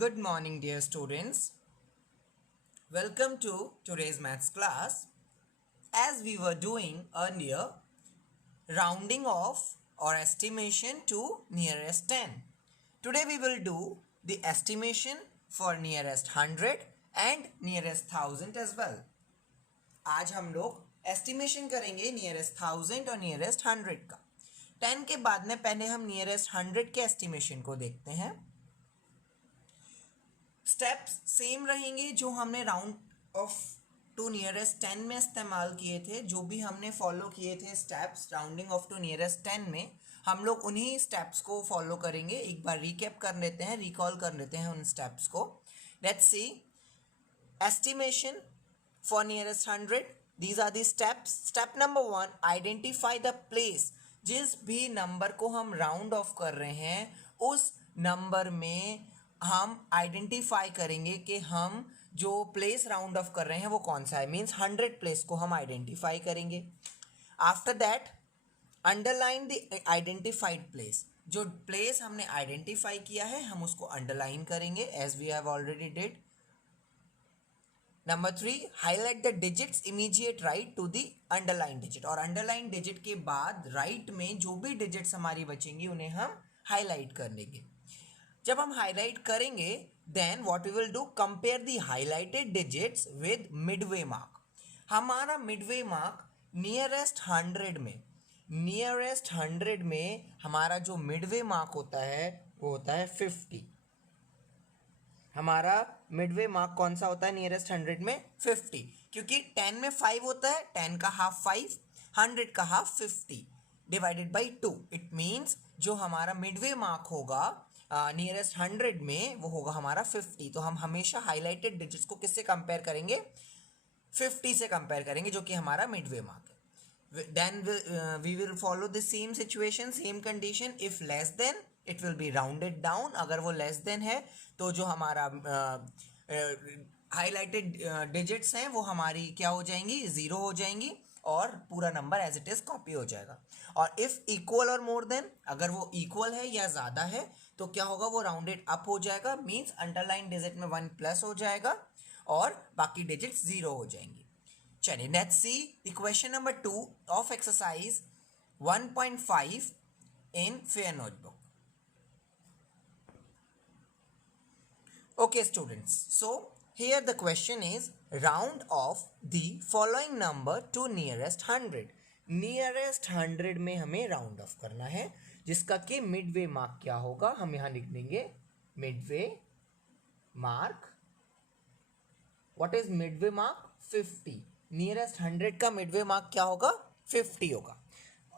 Good morning, dear students. Welcome to today's maths class. As we were doing earlier, rounding off or estimation to nearest 10. Today we will do the estimation for nearest 100 and nearest 1000 as well. आज हम लोग estimation करेंगे nearest 1000 और nearest 100 का. 10 के बाद में पहले हम nearest 100 के estimation को देखते हैं. स्टेप्स सेम रहेंगे जो हमने राउंड ऑफ टू नियरेस्ट 10 में इस्तेमाल किए थे. जो भी हमने फॉलो किए थे steps rounding off to nearest 10 में, हम लोग उन्हीं स्टेप्स को फॉलो करेंगे. एक बार रिकैप कर लेते हैं, रिकॉल कर लेते हैं उन स्टेप्स को. Let's see estimation for nearest 100. These are the steps. Step number 1, identify the place. जिस भी नंबर को हम राउंड ऑफ कर रहे हैं उस नंबर में हम आइडेंटिफाई करेंगे कि हम जो प्लेस राउंड ऑफ कर रहे हैं वो कौन सा है. मीन्स 100 प्लेस को हम आइडेंटिफाई करेंगे. After that underline the identified place. जो प्लेस हमने आइडेंटिफाई किया है हम उसको अंडरलाइन करेंगे as we have already did. Number 3, highlight the digits immediate right to the underline digit. और अंडरलाइन डिजिट के बाद राइट में जो भी डिजिट्स हमारी बचेंगी उन्हें हम हाईलाइट कर लेंगे. जब हम हाईलाइट करेंगे then what we will do, compare the highlighted digits with midway mark. हमारा मिडवे मार्क नियरेस्ट 100 में हमारा जो मिडवे मार्क होता है वो होता है 50. हमारा मिडवे मार्क कौन सा होता है नियरेस्ट 100 में? 50. क्योंकि 10 में 5 होता है, 10 का हाफ 5, 100 का half 50 divided by 2. It means जो हमारा मिडवे मार्क होगा नियरेस्ट 100 में वो होगा हमारा 50. तो हम हमेशा हाईलाइटेड डिजिट्स को किससे कंपेयर करेंगे? 50 से कंपेयर करेंगे जो कि हमारा मिडवे मार्क है. Then we will follow the same situation, same condition. If less then it will be rounded down. अगर वो लेस देन है तो जो हमारा हाईलाइटेड डिजिट्स हैं वो हमारी क्या हो जाएंगी? 0 हो जाएंगी और पूरा number as it is copy हो जाएगा. और if equal or more then, अगर वो इक्वल है या ज़्यादा है तो क्या होगा? वो राउंडेड अप हो जाएगा. मीन्स अंडरलाइन डिजिट में 1 प्लस हो जाएगा और बाकी डिजिट्स 0 हो जाएंगी. चलिए let's see the question number 2 of exercise 1.5 in fair notebook. Okay students, so here the question is round off the following number to nearest 100. nearest 100 में हमें राउंड ऑफ करना है जिसका कि मिडवे मार्क क्या होगा. हम यहाँ लिख देंगे midway mark. What is midway mark? 50. Nearest 100 का मिडवे मार्क क्या होगा? 50 होगा.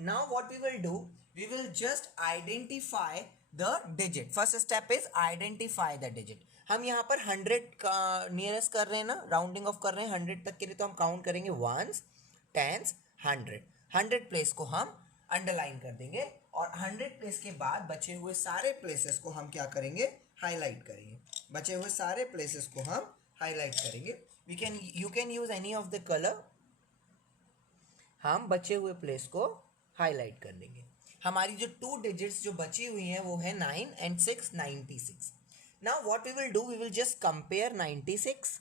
Now what we will do, we will just identify the digit. First step is identify the digit. हम यहाँ पर 100 का नियरेस्ट कर रहे हैं ना, राउंडिंग ऑफ कर रहे हैं 100 तक के लिए, तो हम काउंट करेंगे 1s, 10s, 100. 100 प्लेस को हम अंडरलाइन कर देंगे और 100 प्लेस के बाद बचे हुए सारे प्लेसेस को हम क्या करेंगे? हाईलाइट करेंगे. बचे हुए सारे प्लेसेस को हम हाईलाइट करेंगे. You can use any of the colour. हम बचे हुए प्लेस को हाईलाइट कर देंगे. हमारी जो 2 डिजिट्स जो बची हुई हैं वो है 9 and 6, 96. Now what we will do, we will just compare 96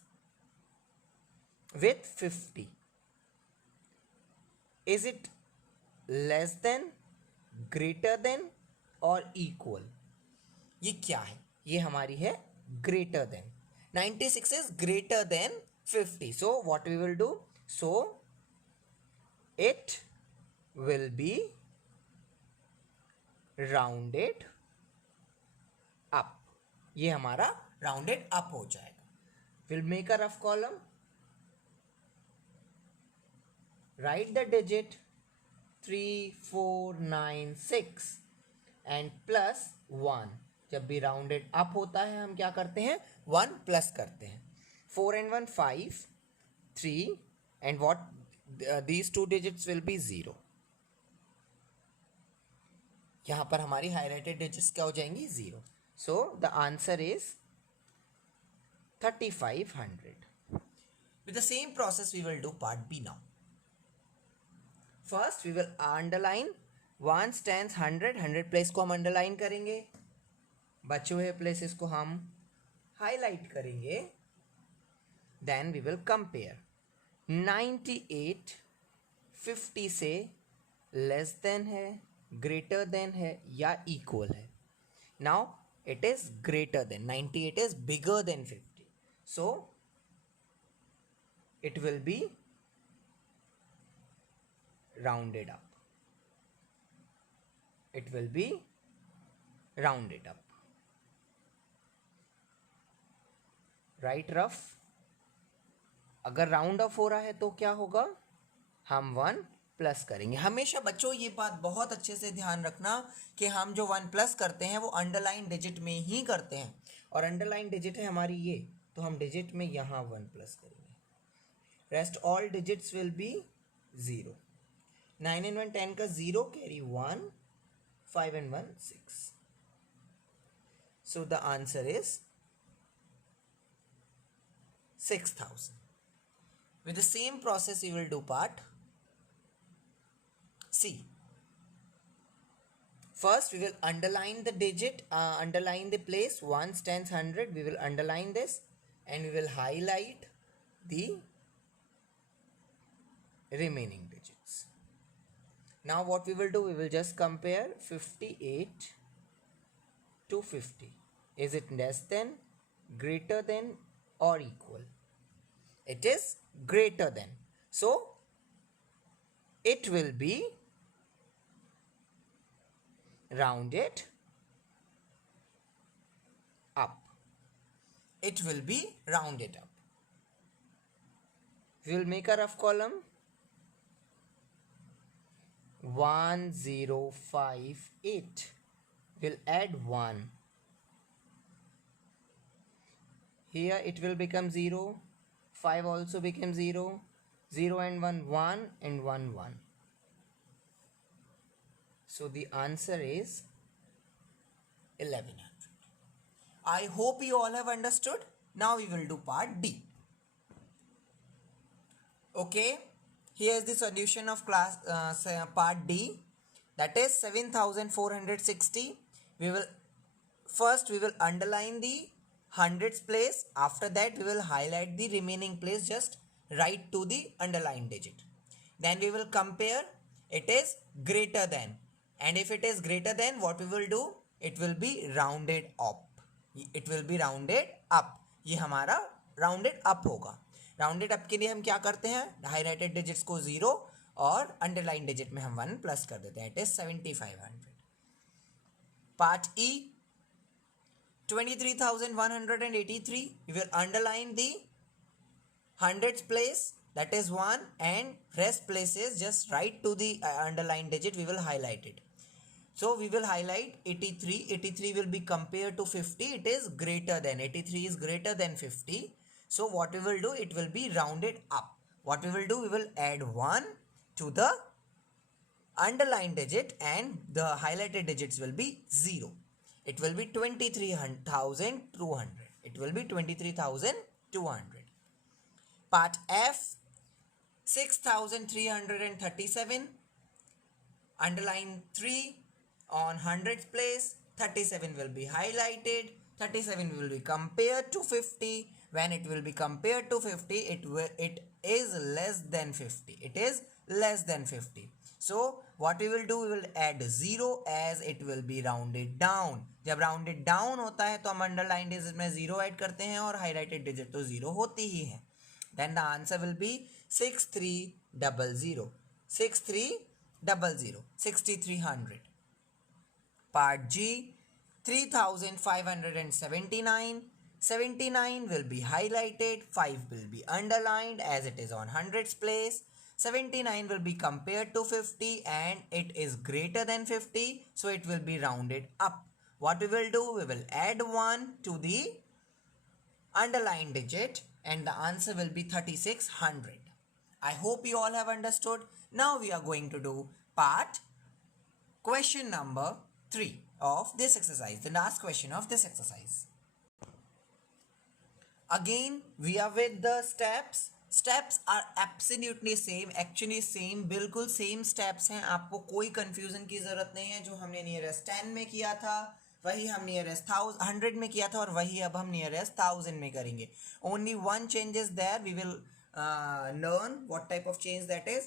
with 50. Is it less than, greater than or equal? ये क्या है? ये हमारी है greater than. 96 is greater than 50. So what we will do? So it will be rounded up. ये हमारा rounded up हो जाएगा. Will make a rough column. Right the digit 3, 4, 9, 6 and plus 1. जब भी राउंडेड अप होता है हम क्या करते हैं? 1 प्लस करते हैं. 4 and 1 5, 3 and what these 2 digits will be 0. यहाँ पर हमारी हाईलाइटेड डिजिट्स क्या हो जाएंगी? 0. So the answer is 3500. With the same process we will do part B now. First we will underline 1s, 10s, 100 place को हम अंडरलाइन करेंगे. बचे हुए प्लेसेस को हम हाईलाइट करेंगे, देन वी विल कंपेयर 98 50 से लेस देन है, ग्रेटर देन है या इक्वल है. Now it is greater than 98 is bigger than 50, so it will be rounded up. It will be rounded up. Right rough. अगर round of हो रहा है तो क्या होगा, हम 1 प्लस करेंगे. हमेशा बच्चों ये बात बहुत अच्छे से ध्यान रखना कि हम जो 1 प्लस करते हैं वो अंडरलाइन डिजिट में ही करते हैं, और अंडरलाइन डिजिट है हमारी ये, तो हम डिजिट में यहाँ 1 प्लस करेंगे. Rest all digits will be 0. 9 and 1 10 का 0 carry 1, 5 and 1 6. So the answer is 6000. With the same process you will do part C. First we will underline the digit, underline the place, ones, tens, 100. We will underline this and we will highlight the remaining digits. Now what we will do, we will just compare 58 to 50. Is it less than, greater than or equal? It is greater than. So it will be rounded up. It will be rounded up. We will make a rough column. 1058. We'll add 1. Here it will become 0. 5 also became 0. 0 and 1, 1 and 1, 1. So the answer is 1100. I hope you all have understood. Now we will do part D. Okay, here is the solution of class part D, that is 7460. We will first underline the hundreds place. After that we will highlight the remaining place, just write to the underlined digit. Then we will compare, it is greater than, and if it is greater than, what we will do, it will be rounded up. It will be rounded up. ये हमारा rounded up होगा. Rounded up के लिए हम क्या करते हैं, highlighted digits को 0 और अंडरलाइन डिजिट में हम 1 प्लस कर देते हैं. It is 7500. Part E 23,183. we will underline the hundreds place, that is 1, and rest places just write to the underlined digit. We will highlight it. So we will highlight 83. 83 will be compared to 50. It is greater than. 83 is greater than 50. So what we will do, it will be rounded up. What we will do, we will add 1 to the underlined digit and the highlighted digits will be 0. It will be 23,200. It will be 23,200. Part F 6,337. Underline 3 on hundreds place. 37 will be highlighted. 37 will be compared to 50. When it will be compared to 50, it is less than 50. It is less than 50. So what we will do, we will add 0 as it will be rounded down. जब rounded down होता है तो हम underlined digit में 0 add करते हैं और highlighted digit तो 0 होती ही है. Then the answer will be 6300. 6300. 6300. Part G 3,579. 79 will be highlighted, 5 will be underlined as it is on hundreds place. 79 will be compared to 50 and it is greater than 50, so it will be rounded up. What we will do, we will add 1 to the underlined digit and the answer will be 3600. I hope you all have understood. Now we are going to do part question number 3 of this exercise, the last question of this exercise. Again we are with the steps. Steps are absolutely same, actually same, बिल्कुल same steps हैं. आपको कोई confusion की ज़रूरत नहीं है. जो हमने nearest 10 में किया था वही हम नियरेस्ट 100 में किया था और वही अब हम नियरेस्ट 1000 में करेंगे. Only one change is there. We will learn what type of change that is.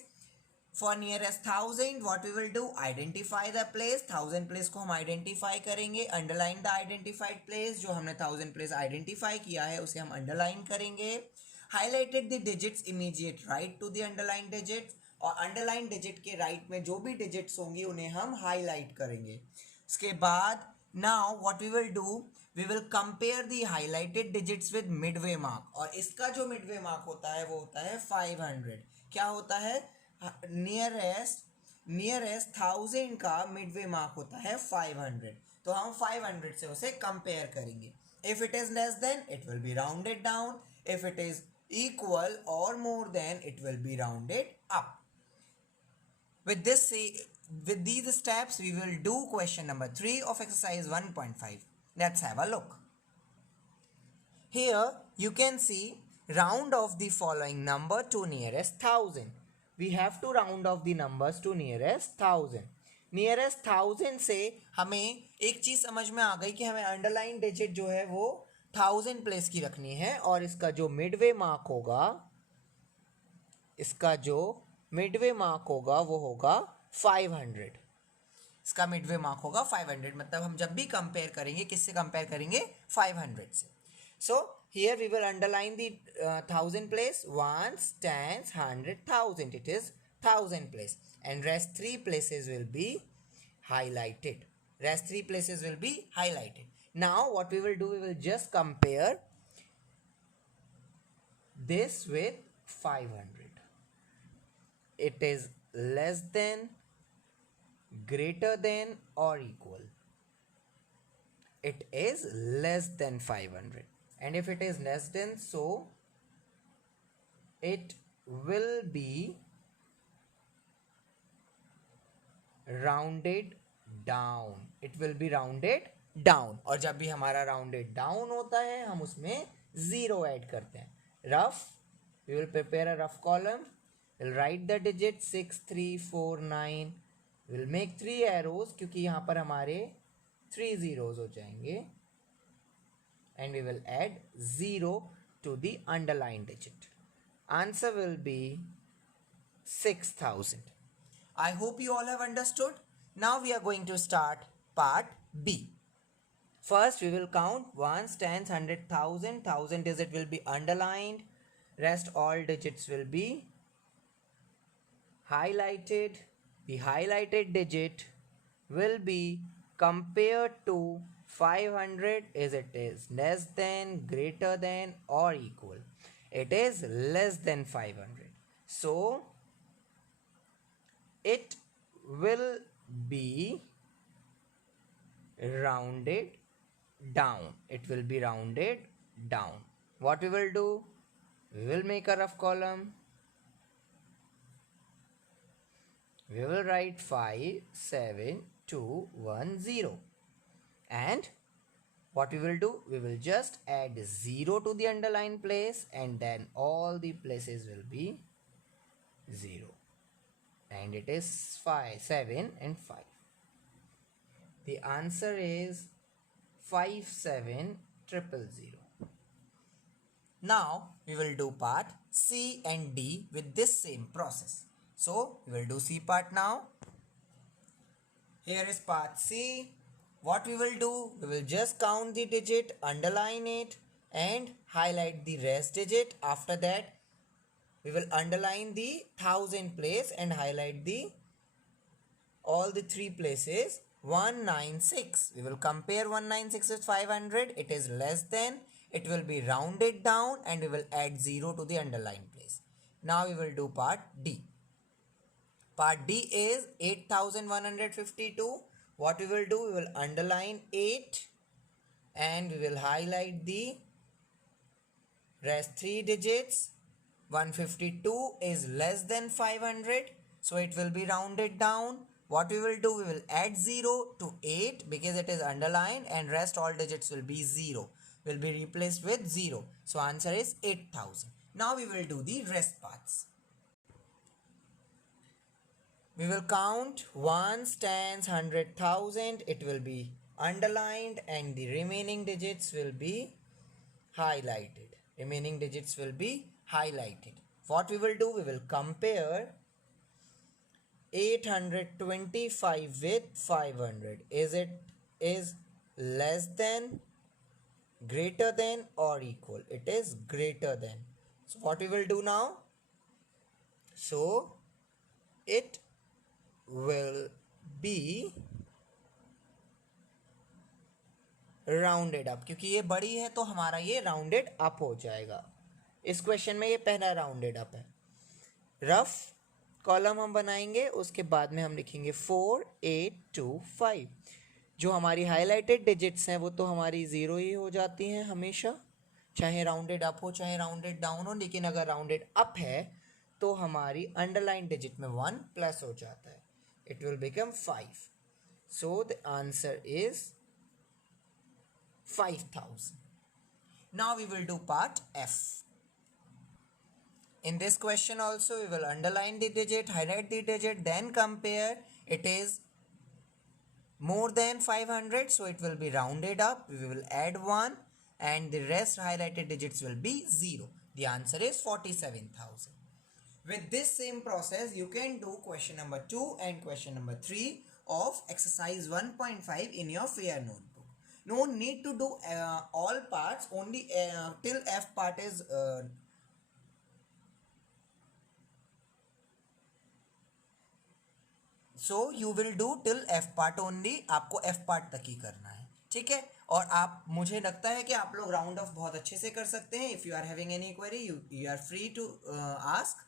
For nearest 1000 what we will do, identify the place. 1000 place को हम identify करेंगे. Underline the identified place. जो हमने 1000 place identify किया है उसे हम underline करेंगे. Highlighted the digits immediate right to the underlined digits. और underline digit के right में जो भी digits होंगी उन्हें हम highlight करेंगे. उसके बाद now what we will do, we will compare the highlighted digits with midway mark. और इसका जो midway mark होता है वो होता है 500. क्या होता है? नियरेस्ट 1000 का मिडवे मार्क होता है 500. तो हम 500 से उसे कंपेयर करेंगे. If it is less then it will be rounded down. If it is equal or more then it will be rounded up. With these steps, we will do question number 3 of exercise 1.5. Let's have a look. Here you can see round off the following number to nearest 1000. We have to round off the numbers to nearest 1000. Nearest 1000 से हमें एक चीज़ समझ में आ गई कि हमें underline digit जो है वो 1000 प्लेस की रखनी है और इसका जो मिडवे मार्क होगा वो होगा 500. इसका मिडवे मार्क होगा 500. मतलब हम जब भी कंपेयर करेंगे किससे कंपेयर करेंगे? 500 से. So here we will underline the 1000 place. Once, tens, 100, 1000. It is 1000 place and rest 3 places will be highlighted. Now what we will do, we will just compare this with 500. It is less than, greater than or equal. It is less than 500. And if it is less than, so it will be rounded down. और जब भी हमारा rounded down होता है हम उसमें 0 add करते हैं. Rough, we will prepare a rough column. We'll write the digit 6, 3, 4, 9. We'll make 3 arrows क्योंकि यहाँ पर हमारे 3 zeros हो जाएंगे. And we will add 0 to the underlined digit. Answer will be 6000. I hope you all have understood. Now we are going to start part B. First we will count ones, tens, 100, 1000. 1000 digit will be underlined. Rest all digits will be highlighted. The highlighted digit will be compared to 500. Is it is less than, greater than or equal? It is less than 500. So it will be rounded down. What we will do? We will make a rough column. We will write 5, 7, 2, 1, 0. And what we will do? We will just add 0 to the underlined place and then all the places will be 0. And it is 5, 7 and 5. The answer is 57000. Now we will do part C and D with this same process. So we will do C part now. Here is part C. What we will do? We will just count the digit, underline it and highlight the rest digit. After that we will underline the 1000 place and highlight all the 3 places. 196. We will compare 196 with 500. It is less than. It will be rounded down and we will add 0 to the underlined place. Now we will do part D. Part D is 8152. What we will do? We will underline 8 and we will highlight the rest 3 digits. 152 is less than 500. So it will be rounded down. What we will do? We will add 0 to 8 because it is underlined and rest all digits will be 0. Will be replaced with 0. So answer is 8000. Now we will do the rest parts. We will count ones, tens, 100, 1000. It will be underlined and the remaining digits will be highlighted. Remaining digits will be highlighted. What we will do, we will compare 825 with 500. Is less than, greater than, or equal? It is greater than. So what we will do now? So it will be rounded up, क्योंकि ये बड़ी है तो हमारा ये rounded up हो जाएगा. इस क्वेश्चन में ये पहला राउंडेड अप है. रफ कॉलम हम बनाएंगे, उसके बाद में हम लिखेंगे 4 8 2 5. जो हमारी हाईलाइटेड डिजिट्स हैं वो तो हमारी ज़ीरो ही हो जाती हैं हमेशा, चाहे राउंडेड अप हो चाहे राउंडेड डाउन हो. लेकिन अगर राउंडेड अप है तो हमारी अंडरलाइन डिजिट में 1 प्लस हो जाता है. It will become 5. So the answer is 5000. Now we will do part F. In this question also we will underline the digit, highlight the digit, then compare. It is more than 500, so it will be rounded up. We will add 1 and the rest highlighted digits will be 0. The answer is 47,000. With this same process you can do question number 2 and question number 3 of exercise 1.5 in your fair notebook. No need to do all parts, only till F part is so you will do till F part only. आपको F part तक ही करना है, ठीक है. और आप, मुझे लगता है कि आप लोग राउंड ऑफ बहुत अच्छे से कर सकते हैं. If you are having any query you are free to ask.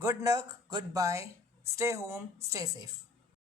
Good luck, goodbye, stay home, stay safe.